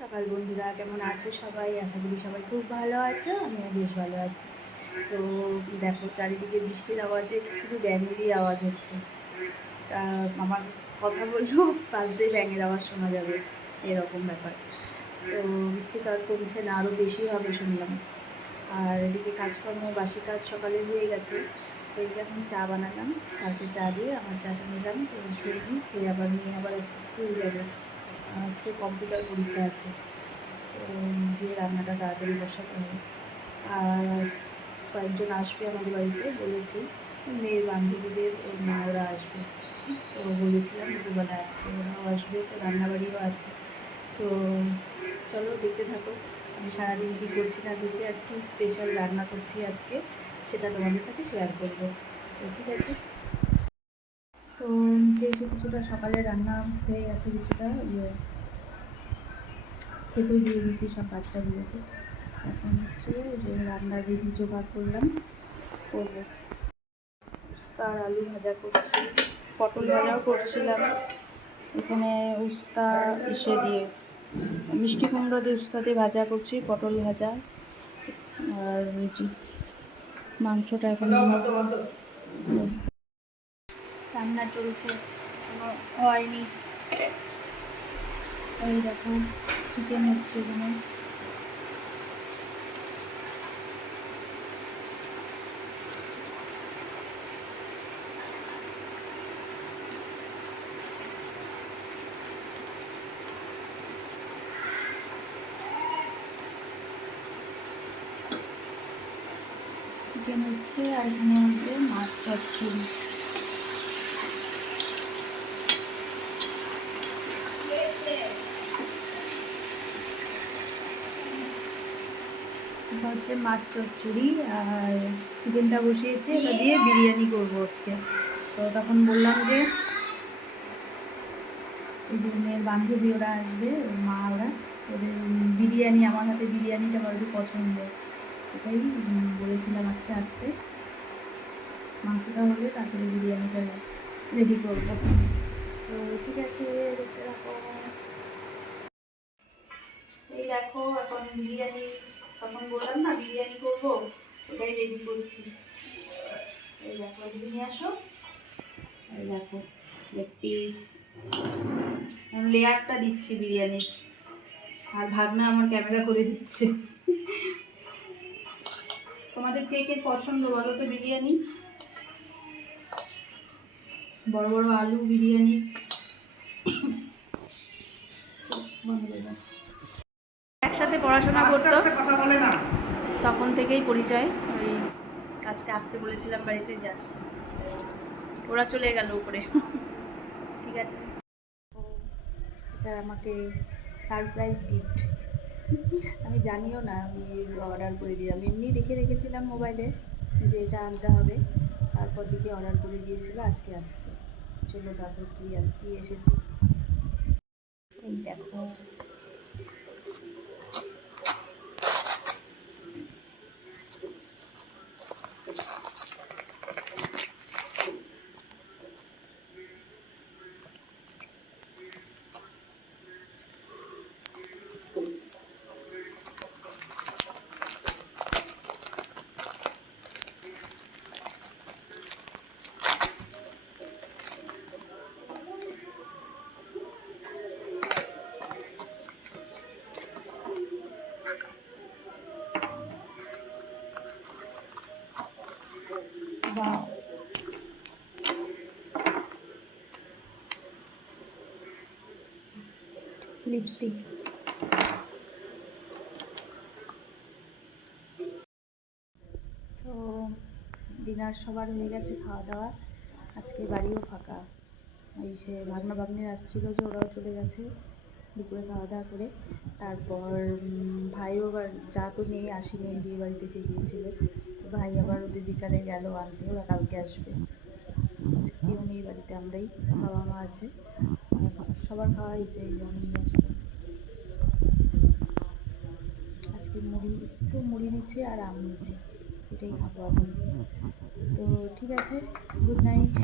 সকাল বন্ধুরা, কেমন আছো সবাই? আশা করি সবাই খুব ভালো আছো, আমিও বেশ ভালো আছি। তো দেখো, চারিদিকে বৃষ্টির আওয়াজে শুধু ব্যাঙেরই আওয়াজ হচ্ছে। তা আমার কথা বললেও পাশ দিয়ে ব্যাঙের আওয়াজ শোনা যাবে, এরকম ব্যাপার। তো বৃষ্টি তো আর কমছে না আরও বেশি হবে শুনলাম। আর এদিকে কাজকর্ম, বাসি কাজ সকালে হয়ে গেছে। তো এই যে এখন চা বানালাম, স্যারকে চা দিয়ে আমার চাটা নিলাম তো খেয়ে নিই খেয়ে আবার নিয়ে আবার আজকে স্কুল যাবে। আজকে কম্পিউটার পরীক্ষা আছে। তো দিয়ে রান্নাটা তাড়াতাড়ি বসাতে হবে। আর কয়েকজন আসবে আমাদের বাড়িতে, বলেছি মেয়ের বান্ধবীদের, ওর মা ওরা আসবে। তো বলেছিলাম দুপুরবেলা আসতে, ওরাও আসবে, তো রান্নাবাড়িও আছে। তো চলো দেখতে থাকো, আমি সারাদিন কী করছি না করছি, আর কি স্পেশাল রান্না করছি আজকে? সেটা তোমাদের সাথে শেয়ার করব। ঠিক আছে? তো যেহেতু কিছুটা সকালে রান্না হয়ে গেছে কিছুটা ইয়ে খেতেও দিয়ে দিয়েছি সব বাচ্চাগুলোকে। এখন হচ্ছে যে রান্নার রেডি জোগাড় করলাম, করব। উস্তার আলু ভাজা করছি, পটল ভাজাও করছিলাম। এখানে উস্তা এসে দিয়ে, মিষ্টি কুমড়ো দিয়ে উস্তা দিয়ে ভাজা করছি, পটল ভাজা আর মাংসটা এখন রান্না চলছে হয়নি। এই দেখো চিকেন হচ্ছে এখানে। চিকেন হচ্ছে আর এখানে হচ্ছে মাছ চচ্চড়ি এটা হচ্ছে মাছ চচ্চড়ি আর চিকেনটা বসিয়েছে, এটা দিয়ে বিরিয়ানি করব আজকে। তো তখন বললাম যে মেয়ের বান্ধবী ওরা আসবে মা ওরা। ওদের বিরিয়ানি, আমার হাতে বিরিয়ানিটা বড় পছন্দ এটাই বলেছিলাম আজকে আসতে। মাংসটা হলে তারপরে বিরিয়ানিটা রেডি করব। তো ঠিক আছে, দেখতে এই দেখো, এখন বিরিয়ানি, তখন বললাম না বিরিয়ানি করব ওটাই রেডি করছি। এই দেখো এদিকে নিয়ে আসো। এই দেখো লেগ পিস লেয়ারটা দিচ্ছি বিরিয়ানির। আর ভাগনা আমার ক্যামেরা করে দিচ্ছে। তোমাদের কে কে পছন্দ? বলো তো বিরিয়ানি। বড় বড় আলু বিরিয়ানি। একসাথে পড়াশোনা করতো। কথা বলে না। তখন থেকেই পরিচয়। ওই আজকে আসতে বলেছিলাম বাড়িতে যাস ওরা চলে গেল উপরে। ঠিক আছে। এটা আমাকে সারপ্রাইজ গিফট আমি জানিও না, আমি অর্ডার করে দিই। আমি এমনি দেখে রেখেছিলাম মোবাইলে যে এটা আনতে হবে। তারপর দিকে অর্ডার করে দিয়েছিল, আজকে আসছে। চলো তারপর কী কী এসেছে। দেখো। বাহ লিপস্টিক। তো ডিনার সবার হয়ে গেছে, খাওয়া দাওয়া। আজকে বাড়িও ফাঁকা। এই সে ভাগনা ভাগ্নির আসছিল যে ওরাও চলে গেছে দুপুরে খাওয়া দাওয়া করে। তারপর ভাইও আবার যা তো নেই, আসেনি বিয়ে বাড়িতে যে গিয়েছিল। ভাই আবার ওদের বিকালে গেল, আনতে। ওরা কালকে আসবে। কেউ নেই বাড়িতে, আমরাই। বাবা মা আছে। সবার খাওয়া হয়েছে, এই জন্য নিয়ে আসলাম। আজকে মুড়ি, একটু মুড়ি নিচ্ছে আর আম নিচ্ছে। এটাই খাব এখন। তো ঠিক আছে গুড নাইট